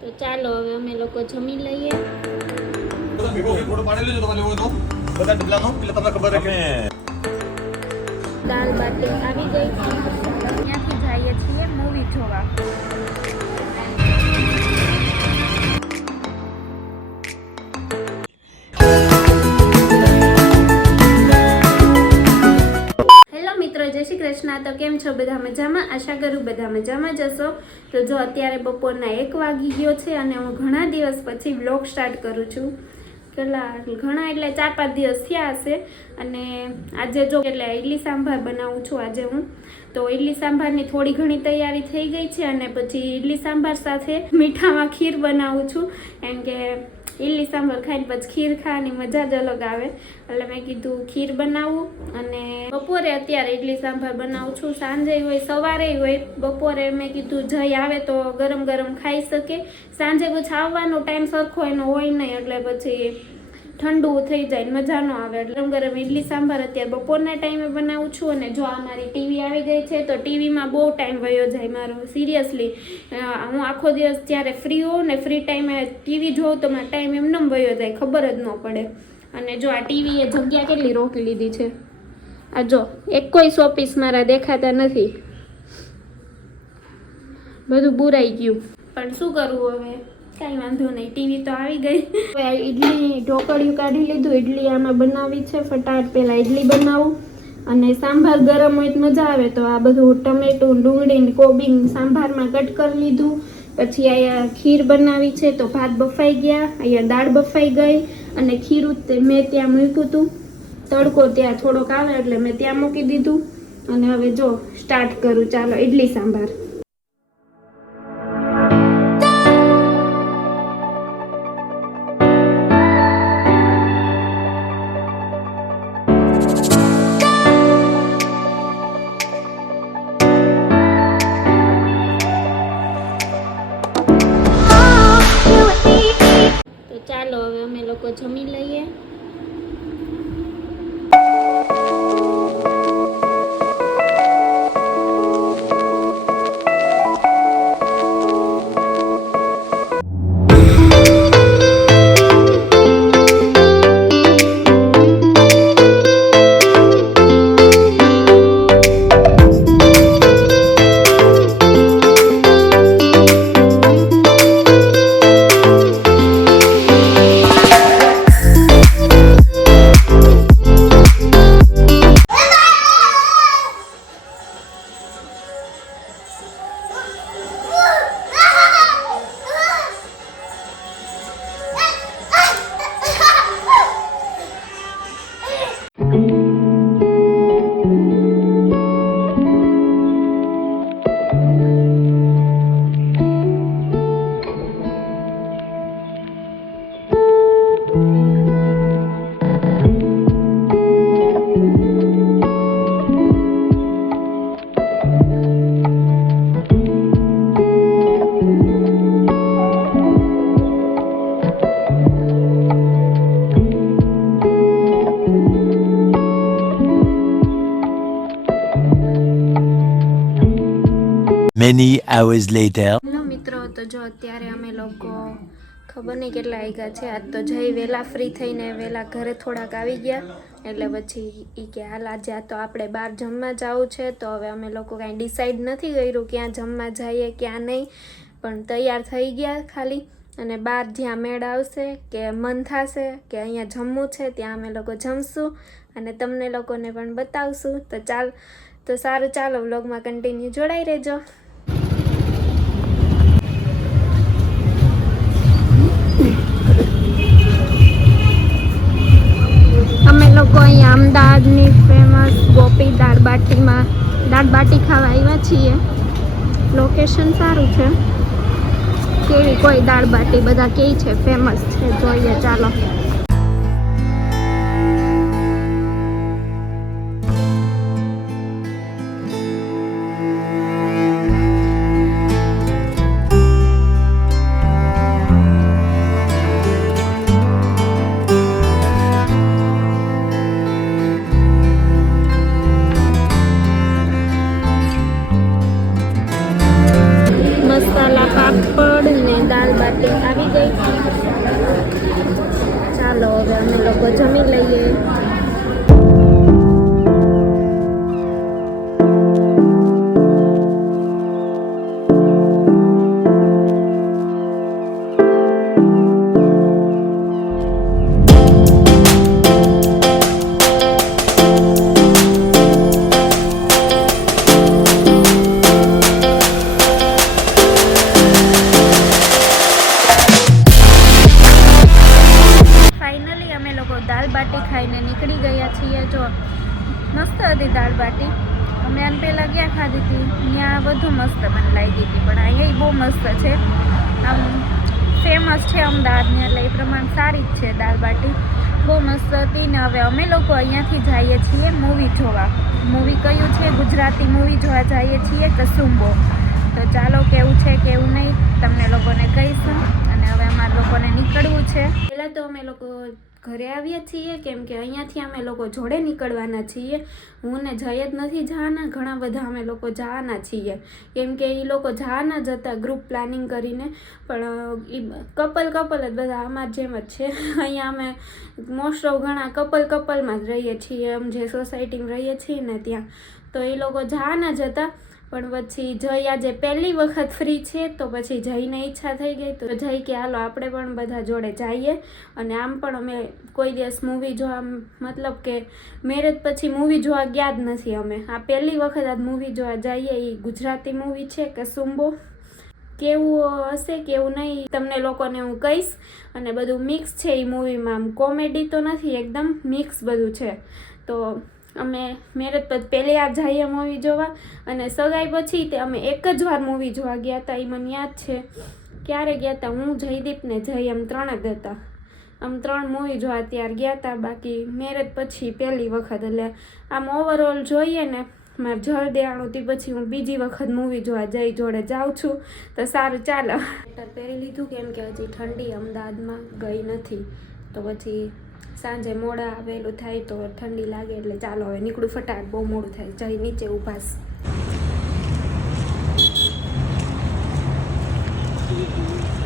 તો ચાલો હવે અમે લોકો જમી લઈએ. દાળ બાટી આવી ગઈ છે. ત્યાંથી જઈએ છીએ મૂવી જોવા. જય શ્રી કૃષ્ણ. તો કેમ છો બધા? મજામાં? આશા કરું બધા મજામાં જશો. તો જો અત્યારે બપોરના 1 વાગી ગયો છે અને હું ઘણા દિવસ પછી વ્લોગ સ્ટાર્ટ કરું છું. ઘણા એટલે 4-5 દિવસ થયા હશે. અને આજે જો એટલે ઇડલી સાંભાર બનાવું છું આજે હું. તો ઇડલી સાંભારની થોડી ઘણી તૈયારી થઈ ગઈ છે અને પછી ઇડલી સાંભાર સાથે મીઠામાં ખીર બનાવું છું. કેમ કે ઇડલી સાંભાર ખાઈને પછી ખીર ખાવાની મજા જ અલગ આવે. એટલે મેં કીધું ખીર બનાવું. અને બપોરે અત્યારે ઇડલી સાંભાર બનાવું છું. સાંજે હોય, સવારે હોય, બપોરે મેં કીધું જઈ આવે તો ગરમ ગરમ ખાઈ શકે. સાંજે પછી આવવાનો ટાઈમ સરખો એનો હોય નહીં, એટલે પછી ઠંડુ થઈ જાય, મજા ન આવે. એટલે ગરમ ગરમ ઇડલી સાંભાર અત્યારે બપોરના ટાઈમે બનાવું છું. અને જો આ મારી ટીવી આવી ગઈ છે તો ટીવીમાં બહુ ટાઈમ વયો જાય મારો. સિરિયસલી હું આખો દિવસ જ્યારે ફ્રી હોઉં ને ફ્રી ટાઈમે ટીવી જોઉં તો મારો ટાઈમ એમને વયો જાય, ખબર જ ન પડે. અને જો આ ટીવીએ જગ્યા કેટલી રોકી લીધી છે. આ જો એક કોઈ શોપીસ મારા દેખાતા નથી, બધું બુરાઈ ગયું. પણ શું કરવું હવે, કાંઈ વાંધો નહીં, ટીવી તો આવી ગઈ. ઇડલી ઢોકળિયું કાઢી લીધું. ઇડલી આમાં બનાવી છે. ફટાફટ પહેલાં ઇડલી બનાવું. અને સાંભાર ગરમ હોય તો મજા આવે. તો આ બધું ટમેટું, ડુંગળી, કોબી સાંભારમાં કટ કરી લીધું. પછી અહીંયા ખીર બનાવી છે તો ભાત બફાઈ ગયા, અહીંયા દાળ બફાઈ ગઈ. અને ખીરું મેં ત્યાં મૂક્યું હતું. તડકો ત્યાં થોડોક આવે એટલે મેં ત્યાં મૂકી દીધું. અને હવે જો સ્ટાર્ટ કરું. ચાલો ઇડલી સાંભાર. ચાલો હવે અમે લોકો જમી લઈએ. Many hours later. હેલો મિત્રો, તો જો અત્યારે અમે લોકો ખબર નહીં કેટલા વાગ્યા છે. આજ તો જઈ વહેલા ફ્રી થઈને વહેલા ઘરે થોડાક આવી ગયા. એટલે પછી એ કે હાલ આજે આ તો આપણે બહાર જમવા જવું છે. તો હવે અમે લોકો કાંઈ ડિસાઈડ નથી કર્યું ક્યાં જમવા જઈએ ક્યાં નહીં, પણ તૈયાર થઈ ગયા ખાલી. અને બહાર જ્યાં મેળ આવશે કે મન થશે કે અહીંયા જમવું છે ત્યાં અમે લોકો જમશું અને તમને લોકોને પણ બતાવશું. તો સારું, ચાલો વ્લોગમાં કન્ટિન્યુ જોડાઈ રહેજો. અમે લોકો અહીંયા અમદાવાદની ફેમસ ગોપી દાળ બાટી ખાવા આવ્યા છીએ. લોકેશન સારું છે. કેવી કોઈ દાળ બાટી બધા કહે છે ફેમસ છે, જોઈએ ચાલો. લોકો જમી લઈએ. ફાઇનલી અમે લોકો દાલ બાટી ખાઈને નીકળી ગયા છીએ. જો મસ્ત હતી દાળ બાટી. અમે આને પહેલાં ક્યાં ખાધી હતી, ત્યાં વધુ મસ્ત મને લાગી હતી, પણ અહીંયા બહુ મસ્ત છે. આમ ફેમસ છે અમદાવાદની, એટલે એ પ્રમાણે સારી જ છે દાળ બાટી. બહુ મસ્ત હતી. ને હવે અમે લોકો અહીંયાથી જઈએ છીએ મૂવી જોવા. મૂવી કયું છે? ગુજરાતી મૂવી જોવા જઈએ છીએ કસુંબો. તો ચાલો કેવું છે કેવું નહીં તમને લોકોને કહીશું. અને હવે અમારા લોકોને નીકળવું છે. પહેલાં તો અમે લોકો ઘરે આવીએ છીએ, કેમ કે અહીંયાથી અમે લોકો જોડે નીકળવાના છીએ. હું ને જઈ જ નથી જવાના, ઘણા બધા અમે લોકો જવાના છીએ, કેમ કે એ લોકો જવાના જ હતા ગ્રુપ પ્લાનિંગ કરીને. પણ એ કપલ જ બધા અમારા જેમ જ છે. અહીંયા અમે મોસ્ટ ઓફ ઘણા કપલમાં જ રહીએ છીએ, આમ જે સોસાયટીમાં રહીએ છીએ ને ત્યાં. તો એ લોકો જવાના જ હતા, પણ પછી જઈ આજે પહેલી વખત ફ્રી છે, તો પછી જઈને ઈચ્છા થઈ ગઈ, તો જઈ કે હાલો આપણે પણ બધા જોડે જઈએ. અને આમ પણ અમે કોઈ દિવસ મૂવી જોવા, મતલબ કે મેરેજ પછી મૂવી જોવા ગયા જ નથી અમે. આ પહેલી વખત આ મૂવી જોવા જઈએ. એ ગુજરાતી મૂવી છે કસુંબો. કેવું હશે કેવું નહીં તમને લોકોને હું કહીશ. અને બધું મિક્સ છે એ મૂવીમાં, આમ કોમેડી તો નથી, એકદમ મિક્સ બધું છે. તો અમે મેરેજ પછી પહેલી વાર જઈએ મૂવી જોવા, અને સગાઈ પછી તે અમે એક જ વાર મૂવી જોવા ગયા હતા. એ મને યાદ છે ક્યારે ગયા હતા. હું, જયદીપ ને જય, એમ 3 જ હતા. આમ 3 મૂવી જોવા ત્યારે ગયા હતા. બાકી મેરેજ પછી પહેલી વખત. એટલે આમ ઓવરઓલ જોઈએ ને, મારે જળ દેવાનું તે પછી હું બીજી વખત મૂવી જોવા જઈ જોડે જાઉં છું. તો સારું ચાલો. સ્વેટર પહેરી લીધું, કેમ કે હજી ઠંડી અમદાવાદમાં ગઈ નથી, તો પછી સાંજે મોડા આવેલું થાય તો ઠંડી લાગે. એટલે ચાલો હવે નીકળું ફટાફટ, બહુ મોડું થાય. જઈ નીચે ઊભાસ.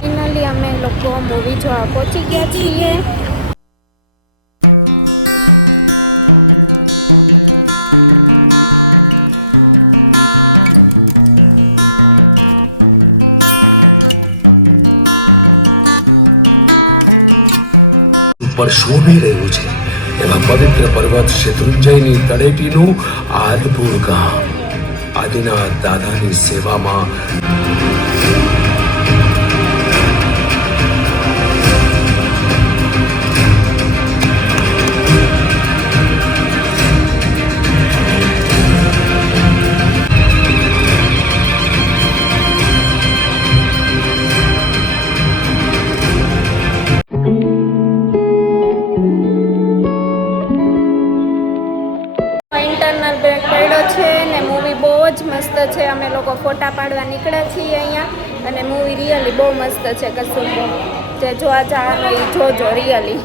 ફાઇનલી અમે લોકો મૂવી જોવા પહોંચી ગયા છીએ. પર શોભી રહ્યું છે એવા પવિત્ર પર્વત શેત્રુંજયની તળેટીનું આ અદભુત ગામ આદિનાથ દાદાની સેવામાં. ઇન્ટરનલ બ્રેક પડ્યો છે ને મૂવી બહુ જ મસ્ત છે. અમે લોકો ફોટા પાડવા નીકળ્યા છીએ અહીંયા, અને મૂવી રિયલી બહુ મસ્ત છે કસુંબો. જે જોવા જવાનું એ જોજો રિયલી.